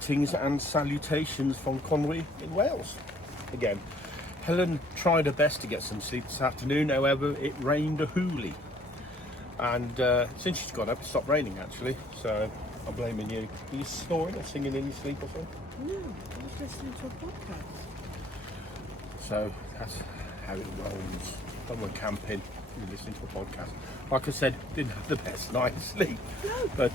greetings and salutations from Conwy in Wales. Again, Helen tried her best to get some sleep this afternoon, however it rained a hoolie. And since she's got up, it stopped raining actually, so I'm blaming you. Are you snoring or singing in your sleep or something? No, I was listening to a podcast. So that's how it rolls. When we're camping, we listen to a podcast. Like I said, didn't have the best night's sleep. No.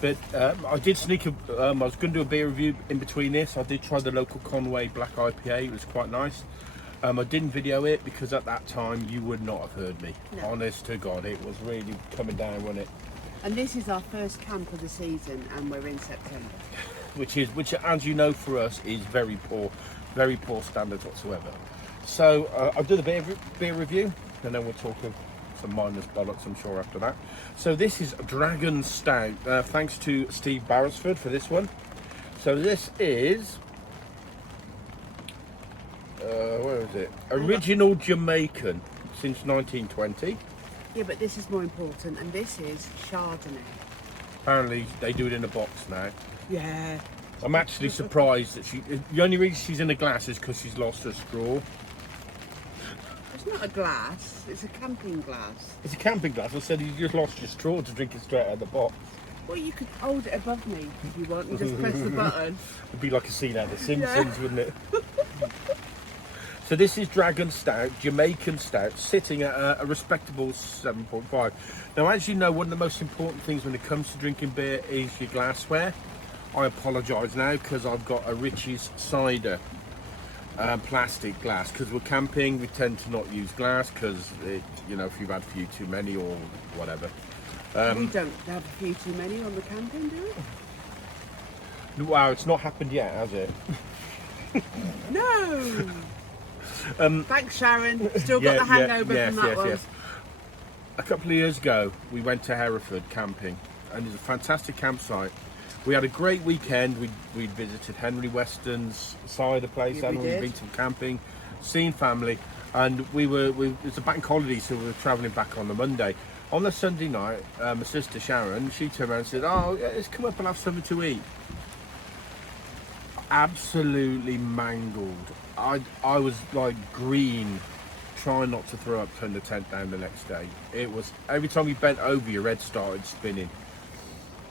But I did sneak I was going to do a beer review in between this. I did try the local Conway Black IPA. It was quite nice. I didn't video it because at that time you would not have heard me. No. Honest to God, it was really coming down, wasn't it? And this is our first camp of the season, and we're in September. Which, as you know, for us is very poor standards whatsoever. So I'll do the beer review, and then we'll talk of some mindless bollocks, I'm sure, after that. So this is Dragon Stout. Thanks to Steve Barrisford for this one. So this is where is it? Original Jamaican since 1920. Yeah, but this is more important, and this is Chardonnay. Apparently they do it in a box now. Yeah. I'm actually surprised that the only reason she's in a glass is because she's lost her straw. It's not a glass, it's a camping glass. It's a camping glass. I said you just lost your straw to drink it straight out of the box. Well, you could hold it above me if you want and just press the button. It'd be like a scene out of The Simpsons, wouldn't it? So this is Dragon Stout, Jamaican Stout, sitting at a respectable 7.5. Now, as you know, one of the most important things when it comes to drinking beer is your glassware. I apologise now because I've got a Richie's cider plastic glass. Because we're camping, we tend to not use glass because, you know, if you've had a few too many or whatever. We don't have a few too many on the camping, do we? Wow, it's not happened yet, has it? No! Thanks, Sharon. Still got the hangover from that one. Yes. A couple of years ago, we went to Hereford camping, and it's a fantastic campsite. We had a great weekend. We'd visited Henry Weston's cider place, and we'd been to camping, seen family, and it was a bank holiday, so we were travelling back on the Monday. On the Sunday night, my sister Sharon, she turned around and said, "Oh, yeah, let's come up and have something to eat." Absolutely mangled. I was like green, trying not to throw up, turn the tent down the next day. It was, every time you bent over, your head started spinning.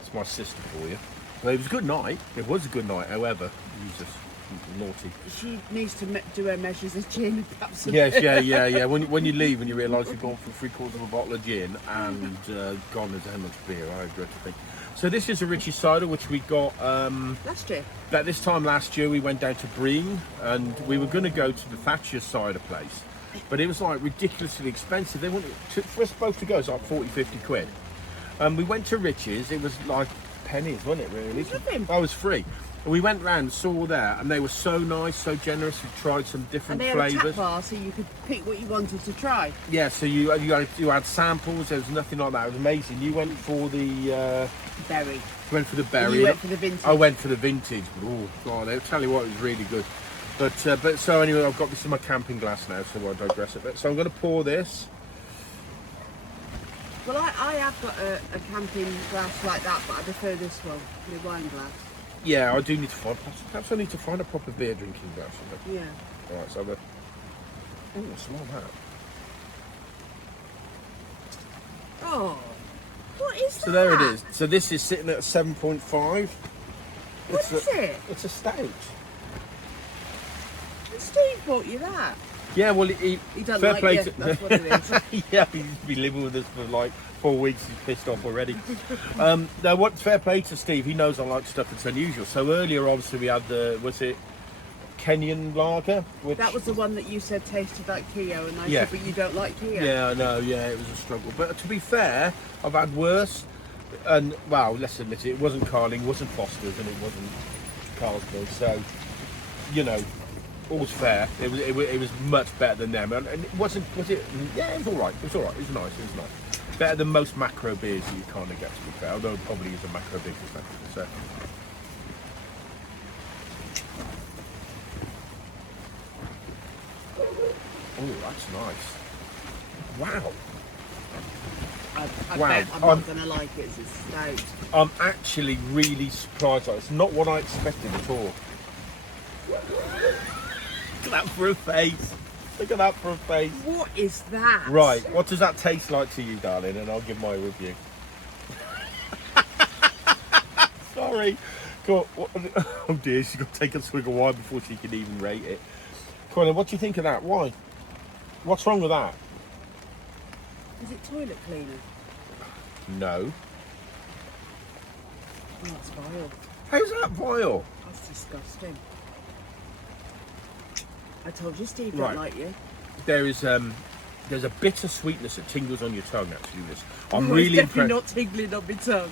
It's my sister for you. Well, it was a good night. It was a good night, however, Jesus, naughty. She needs to do her measures of gin and perhaps. Yes, yeah. When you leave and you realise you've gone for 3/4 of a bottle of gin and gone as how much beer, I regret to think. So this is a Richie cider, which we got last year. At this time last year, we went down to Breen, and we were going to go to the Thatcher cider place, but it was like ridiculously expensive. They wanted for us both to go, it's like 40-50 quid. We went to Richie's. It was like pennies, wasn't it? Really, I was free. We went round, saw there, and they were so nice, so generous. We tried some different flavours. And they had a tap bar, so you could pick what you wanted to try. Yeah, so you had samples. There was nothing like that. It was amazing. You went for the berry. You went for the berry. You went for the vintage. I went for the vintage. Oh God, I'll tell you what, it was really good. But so anyway, I've got this in my camping glass now, so I digress a bit. So I'm going to pour this. Well, I have got a camping glass like that, but I prefer this one, the wine glass. Yeah, I do need to find. Perhaps I need to find a proper beer drinking glass. Yeah. All right, so oh, smell that. Oh, what is that? So there it is. So this is sitting at 7.5. What is it? It's a stout. Steve bought you that. Yeah, well, he doesn't like it. That's what it is. Yeah, he's been living with us for like 4 weeks. He's pissed off already. Now, what fair play to Steve. He knows I like stuff that's unusual. So earlier, obviously, we had was it Kenyan lager? That was the one that you said tasted like Keo, and I said, but you don't like Keo. Yeah, I know. Yeah, it was a struggle. But to be fair, I've had worse. And well, let's admit it wasn't Carling, wasn't Foster's, and it wasn't Carlsberg. So, you know. All's fair. It was much better than them, and it wasn't. Was it? Yeah, it was all right. It was all right. It was nice. It was nice. Better than most macro beers that you kind of get, to be fair. Although it probably is a macro beer perspective. So. Oh, that's nice. Wow. I Wow. bet I'm not going to like it as a stout. I'm actually really surprised. It's not what I expected at all. Look at that for a face. Look at that for a face. What is that? Right, what does that taste like to you, darling? And I'll give my review. Sorry. Go on. Oh dear, she's got to take a swig of wine before she can even rate it. Come on, then, what do you think of that? Why? What's wrong with that? Is it toilet cleaner? No. Oh, that's vile. How's that vile? That's disgusting. I told you Steve Right. don't like you. There's a bitter sweetness that tingles on your tongue. Actually, this. I'm No, really it's definitely impressed. not tingling on my tongue.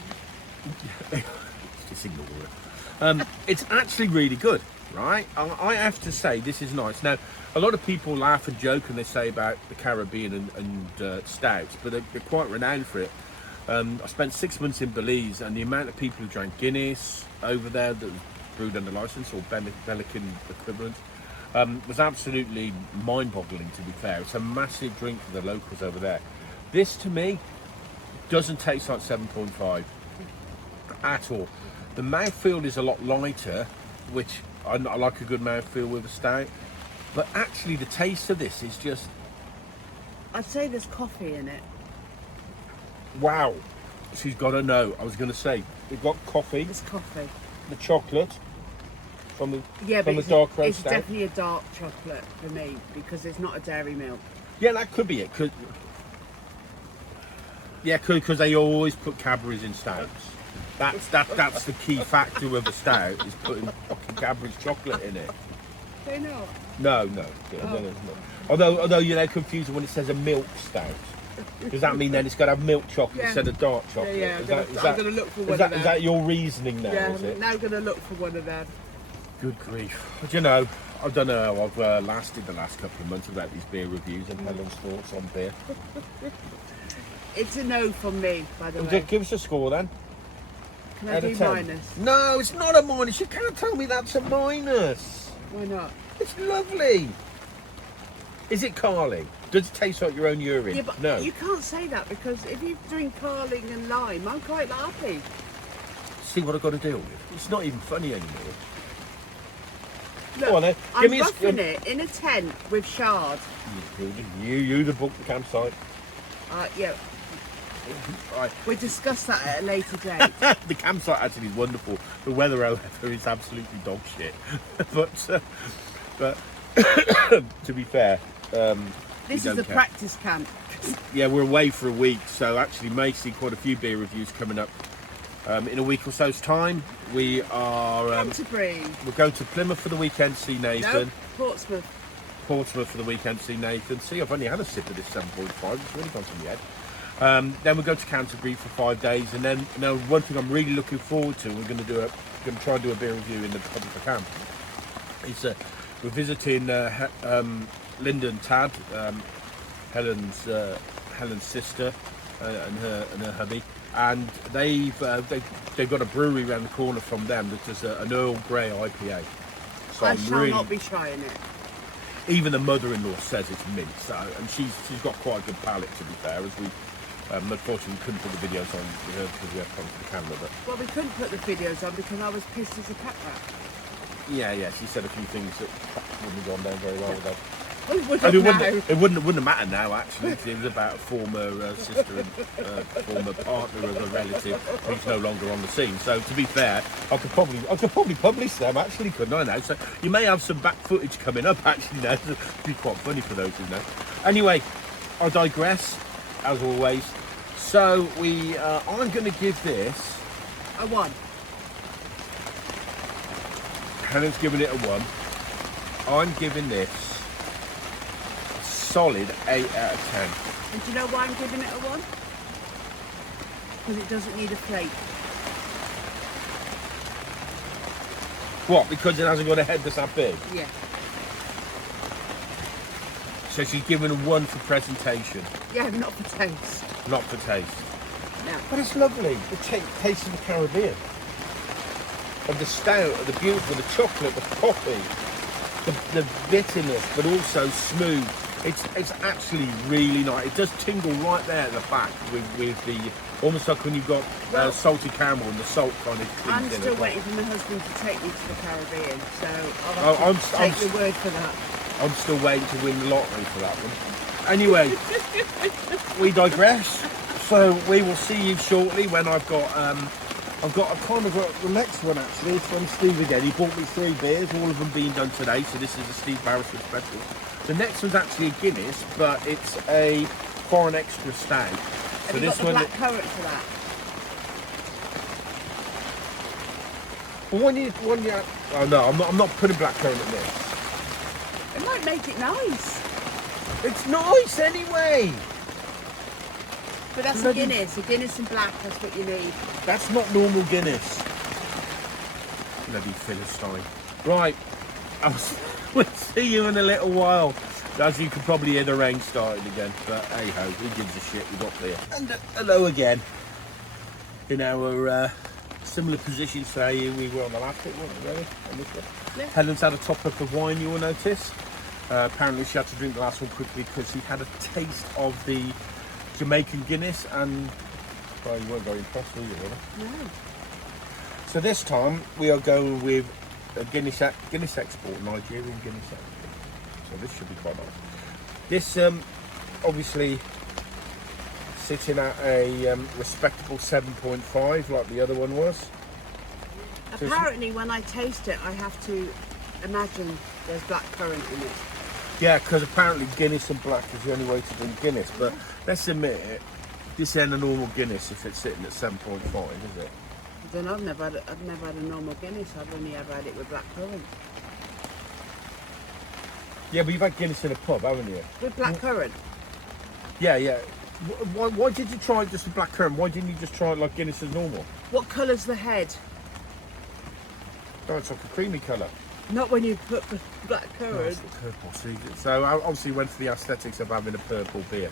Just ignore it. It's actually really good, right? I have to say this is nice. Now, a lot of people laugh and joke and they say about the Caribbean and stouts, but they're quite renowned for it. I spent 6 months in Belize, and the amount of people who drank Guinness over there that was brewed under license or Belgian equivalent was absolutely mind-boggling. To be fair, it's a massive drink for the locals over there. This, to me, doesn't taste like 7.5 at all. The mouthfeel is a lot lighter, which I like a good mouthfeel with a stout. But actually, the taste of this is just I'd say there's coffee in it. wow. She's got to know. I was going to say we've got coffee, There's coffee. the chocolate from the Yeah, from but the dark roast it's stout. definitely a dark chocolate for me because it's not a dairy milk. Yeah, that could be it. Because they always put Cadbury's in stouts. That's the key factor of a stout is putting fucking Cadbury's chocolate in it. They know. No. Although you're confused when it says a milk stout. Does that mean then it's got to have milk chocolate Yeah. instead of dark chocolate? Yeah, Is I'm going to look for one is of them. that your reasoning now, Yeah, is it? I'm now going to look for one of them. Good grief. But you know, I don't know how I've lasted the last couple of months without these beer reviews and Helen's thoughts on beer. It's a no from me, by the way. Just give us a score then. Can I Out do of 10. minus? No, it's not a minus. You can't tell me that's a minus. Why not? It's lovely. Is it Carling? Does it taste like your own urine? Yeah, but No. you can't say that because if you drink Carling and lime, I'm quite happy. See what I've got to deal with? It's not even funny anymore. Look, Go on then. I'm Give me roughing it in a tent with shard. You the book the campsite. Yeah, Right. we'll discuss that at a later date. The campsite actually is wonderful. The weather, however, is absolutely dog shit. but to be fair, This we is don't a care. practice camp. Yeah, we're away for a week, so actually may see quite a few beer reviews coming up in a week or so's time. We are Canterbury. we're going to Plymouth for the weekend, see Nathan. No, Portsmouth. Portsmouth for the weekend, see Nathan. See, I've only had a sip of this 7.5. It's really gone to my head. Then we go to Canterbury for 5 days, and then one thing I'm really looking forward to. We're going to try and do a beer review in the pub if I can. Is we're visiting Linda and Tad, Helen's sister, and her hubby, and they've got a brewery around the corner from them that does an Earl Grey IPA. So I I'm shall really, not be trying it. even the mother-in-law says it's mint, so, and she's got quite a good palate, to be fair, as we unfortunately couldn't put the videos on with her because we have problems with the camera, but Well, we couldn't put the videos on because I was pissed as a cat rat. yeah, she said a few things that wouldn't have gone down very well with her. Well, it would I mean, have now. it wouldn't matter now, actually. It was about a former sister and former partner of a relative who's no longer on the scene. So, to be fair, I could probably publish them, actually, couldn't I now? So, you may have some back footage coming up, actually, now. It'd be quite funny for those who know. Anyway, I digress, as always. So, I'm going to give this... I won. Helen's giving it a 1. I'm giving this a solid 8 out of 10. And do you know why I'm giving it a 1? Because it doesn't need a plate. What? Because it hasn't got a head that's that big? Yeah. So she's given a 1 for presentation, Yeah, not for taste. not for taste. No. But it's lovely. The taste of the Caribbean. Of the stout, of the beautiful, the chocolate, the coffee, the bitterness, but also smooth, It's actually really nice. It does tingle right there at the back with the almost like when you've got salted caramel and the salt kind of. I'm still waiting for my husband to take me to the Caribbean, so I'll have to take your word for that. I'm still waiting to win the lottery for that one. Anyway, we digress. So we will see you shortly when I've got the next one actually. It's from Steve again. He bought me 3 beers, all of them being done today. So this is a Steve Barrison special. The next one's actually a Guinness, but it's a foreign extra stout. Have So you this got the one. black currant for that? Oh no, I'm not putting black currant in this. It might make it nice. It's nice anyway. But that's a Guinness. A Guinness and black, that's what you need. That's not normal Guinness. Bloody Philistine. Right. We'll see you in a little while. As you can probably hear the rain starting again. But hey ho, who gives a shit? We got there. And hello again. In our similar position today we were on the last bit, weren't we, really? On this one. Yeah. Helen's had a top up of wine, you will notice. Apparently she had to drink the last one quickly because she had a taste of the Jamaican Guinness and well, you weren't very impressed, were you, really? No. So this time we are going with a Guinness export, Nigerian Guinness export. So this should be quite nice. This obviously sitting at a respectable 7.5 like the other one was. Apparently when I taste it I have to imagine there's black currant in it. Yeah, because apparently Guinness and black is the only way to drink Guinness. But let's admit it, this ain't a normal Guinness if it's sitting at 7.5, is it? I don't know, I've never had a normal Guinness. I've only ever had it with black currant. Yeah, but you've had Guinness in a pub, haven't you? With black currant? Yeah, yeah. Why did you try it just with black currant? Why didn't you just try it like Guinness as normal? What colour's the head? Oh, it's like a creamy colour. Not when you put the black No, currant. it's purple. So I obviously went for the aesthetics of having a purple beer.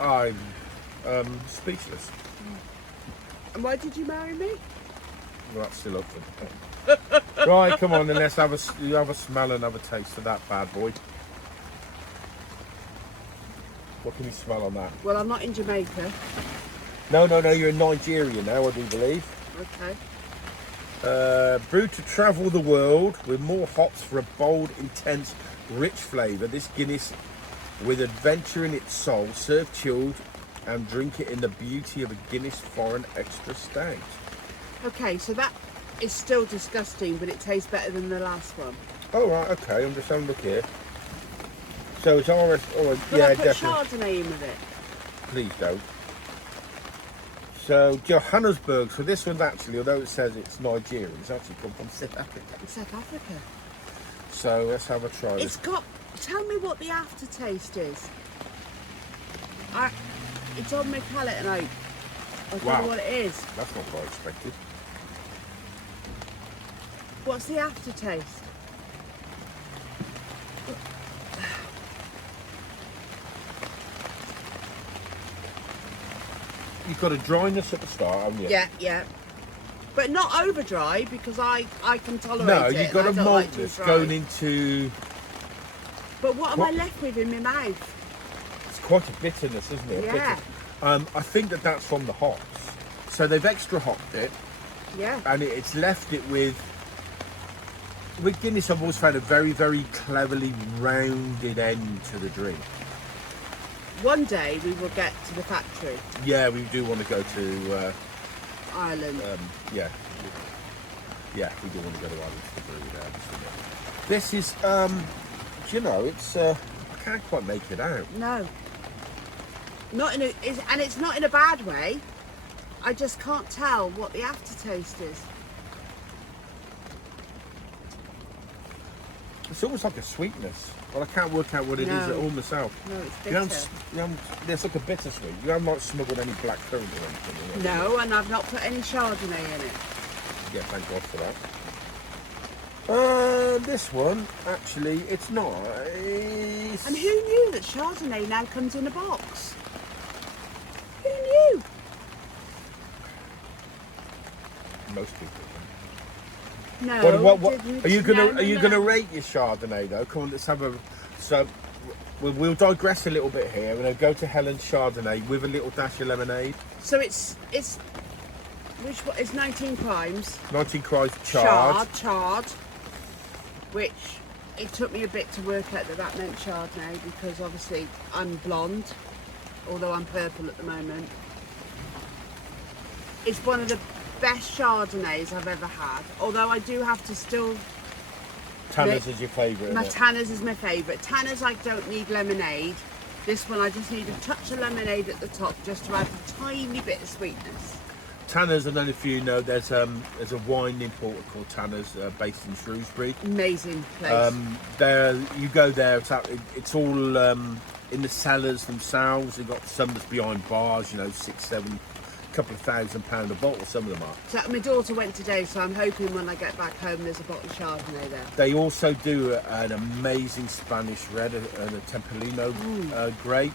I'm speechless. And why did you marry me? Well, that's still up for debate. Right, come on, then let's have a smell and have a taste of that bad boy. What can you smell on that? Well, I'm not in Jamaica. No, you're in Nigeria now, I do believe. Okay. Brewed to travel the world with more hops for a bold, intense, rich flavour. This Guinness, with adventure in its soul, serve chilled and drink it in the beauty of a Guinness foreign extra stout. Okay, so that is still disgusting, but it tastes better than the last one. Oh right, okay. I'm just having a look here. So it's RS. Oh, Will yeah, I put definitely. Chardonnay in with it? Please don't. So Johannesburg. So this one's actually, although it says it's Nigerian, it's actually come from South Africa. South Africa. So let's have a try. It's got. Tell me what the aftertaste is. It's on my palate, and I don't know what it is. That's not what I expected. What's the aftertaste? You've got a dryness at the start, haven't you? Yeah. But not over dry because I can tolerate No, it. you've got a and I don't like too maltness dry. going into. But what am I left with in my mouth? It's quite a bitterness, isn't it? Yeah. I think that's from the hops. So they've extra hopped it. Yeah. And it's left it with Guinness. I've always found a very, very cleverly rounded end to the drink. One day we will get to the factory. Yeah, we do want to go to Ireland. yeah, we do want to go to Ireland to the brewery there. This is, you know, it's I can't quite make it out. No. Not in and it's not in a bad way. I just can't tell what the aftertaste is. It's almost like a sweetness, but I can't work out what it is at all myself. No, it's bitter. There's like a bittersweet. You haven't like smuggled any black currant or anything. No, and I've not put any Chardonnay in it. Yeah, thank God for that. This one, actually, it's nice. And who knew that Chardonnay now comes in a box? Who knew? Most people. No, What I didn't. are you gonna No, are you no. gonna rate your Chardonnay though? Come on, let's have a. So we'll digress a little bit here. We're gonna go to Helen's Chardonnay with a little dash of lemonade. So it's which one? It's 19 crimes. 19 Cries Chard. Chard. Which it took me a bit to work out that meant Chardonnay because obviously I'm blonde, although I'm purple at the moment. It's one of the best Chardonnays I've ever had. Although I do have to still. Tanner's is your favourite. My Isn't it? Tanner's is my favourite. Tanner's I don't need lemonade. This one I just need a touch of lemonade at the top just to add a tiny bit of sweetness. Tanner's, I don't know if you know, there's a wine importer called Tanner's based in Shrewsbury. Amazing place. There, you go there. It's all in the cellars themselves. They've got some that's behind bars. You know, 6, 7, couple of £1,000 a bottle. Some of them are. So my daughter went today, so I'm hoping when I get back home there's a bottle of Chardonnay there. They also do an amazing Spanish red and a Tempranillo grape.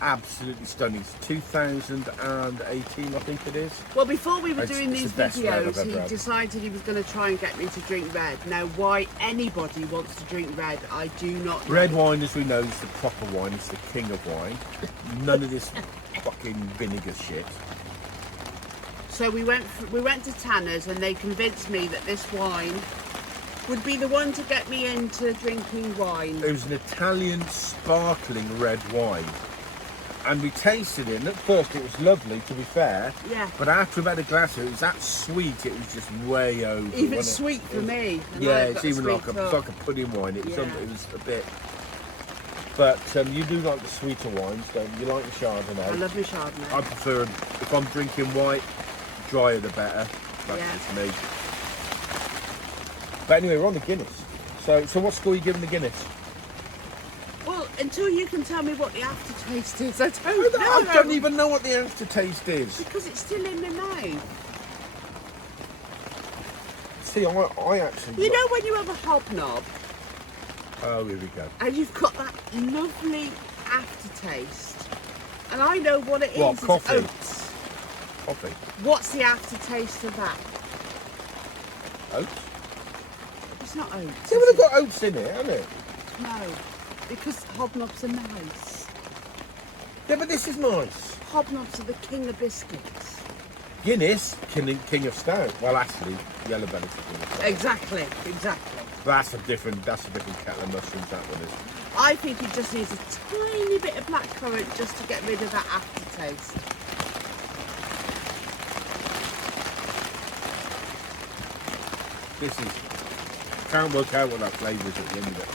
Absolutely stunning. It's 2018, I think it is. Well, before we were It's doing these the best red I've videos, ever he had. decided he was going to try and get me to drink red. Now, why anybody wants to drink red, I do not know. Red wine, as we know, is the proper wine. It's the king of wine. None of this fucking vinegar shit. So we went to Tanner's and they convinced me that this wine would be the one to get me into drinking wine. It was an Italian sparkling red wine. And we tasted it, and at first it was lovely, to be fair. Yeah. But after about a glass of it, was that sweet, it was just way over. Even wasn't it? sweet for me. And Yeah, I've it's got a even sweet like tooth. a pudding wine. It was, Yeah. it was a bit. But you do like the sweeter wines, don't you? You like the Chardonnay. I love my Chardonnay. I prefer, if I'm drinking white, drier the better. That's Yeah. just me. But anyway, we're on the Guinness. So what score are you giving the Guinness? Well, until you can tell me what the aftertaste is, I don't know. I don't even know what the aftertaste is. Because it's still in the mouth. See, I actually. You know when you have a hobnob Oh, here we go. and you've got that lovely aftertaste, and I know what it is. What, it's coffee? oats. Coffee. What's the aftertaste of that? Oats? It's not oats. It is would have it? got oats in it, hasn't it? No, because hobnobs are nice. Yeah, but this is nice. Hobnobs are the king of biscuits. Guinness, king of stout. Well, actually, yellow belly's the king of stout. Exactly. That's a different kettle of mushrooms, that one is. I think it just needs a tiny bit of blackcurrant just to get rid of that aftertaste. This is, can't work out what that flavour is at the end of it.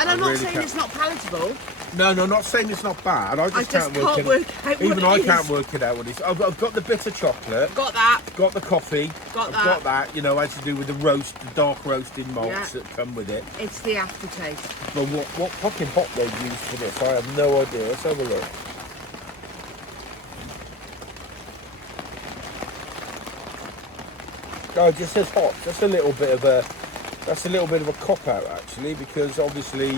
And I I'm not really saying can't. it's not palatable. No, not saying it's not bad. I just can't can't work out Even what I it can't is. work it out what it is. I've got the bitter chocolate, Got that. got the coffee, Got I've that. got that, you know, as to do with the roast, the dark roasted malts Yeah. that come with it. It's the aftertaste. But what fucking hop they've used for this, I have no idea. Let's have a look. No, it just says hops. That's a little bit of a cop out actually, because obviously,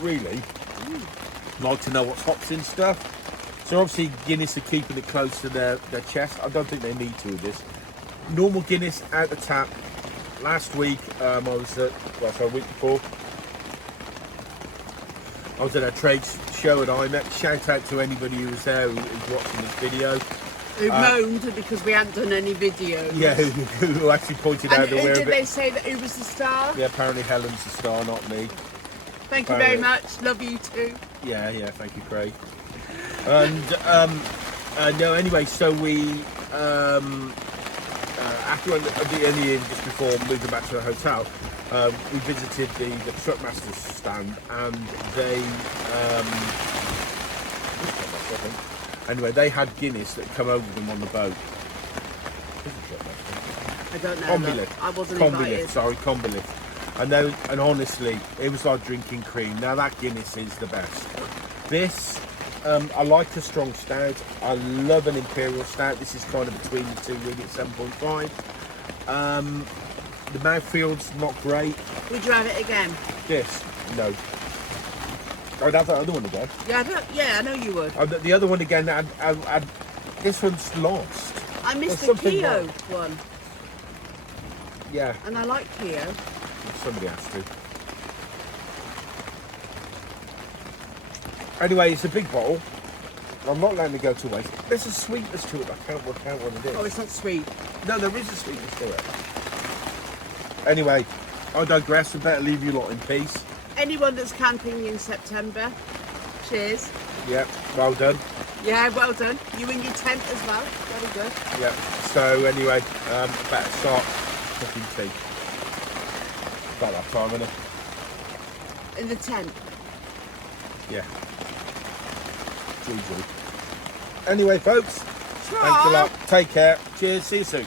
really, like to know what's hops in stuff. So obviously Guinness are keeping it close to their chest. I don't think they need to with this. Normal Guinness out the tap. Last week I was at, a week before, I was at a trade show at IMEX. Shout out to anybody who was there who's watching this video. Who moaned because we hadn't done any videos. Yeah, who actually pointed And out that who we're a did bit. they say that who was the star? Yeah, apparently Helen's the star, not me. Thank you very much. Love you too. Yeah, thank you, Craig. And no, anyway, so we after at the end just before moving back to the hotel, we visited the Truckmasters stand, and they anyway they had Guinness that come over them on the boat. I don't know. Combi look. lift. I wasn't Combi invited. lift, sorry, combi lift. And honestly, it was like drinking cream. Now that Guinness is the best. This, I like a strong stout. I love an imperial stout. This is kind of between the two, really, at 7.5. The mouthfeel's not great. Would you have it again? This, no. I'd have that other one again. Yeah, I know you would. The other one again, this one's lost. I missed There's the something Keo wrong. one, Yeah, and I like Keo. somebody has to. Anyway, it's a big bottle. I'm not letting it go to waste. There's a sweetness to it. I can't work out what it is. Oh, it's not sweet. No, there is a sweetness to it. Anyway, I digress. I better leave you lot in peace. Anyone that's camping in September, cheers. Yeah, well done. Yeah, well done. You in your tent as well. Very good. Yeah. So anyway, better start cooking tea. About that time, isn't it? In the tent. Yeah. GG. Anyway, folks, thanks a lot. Take care. Cheers. See you soon.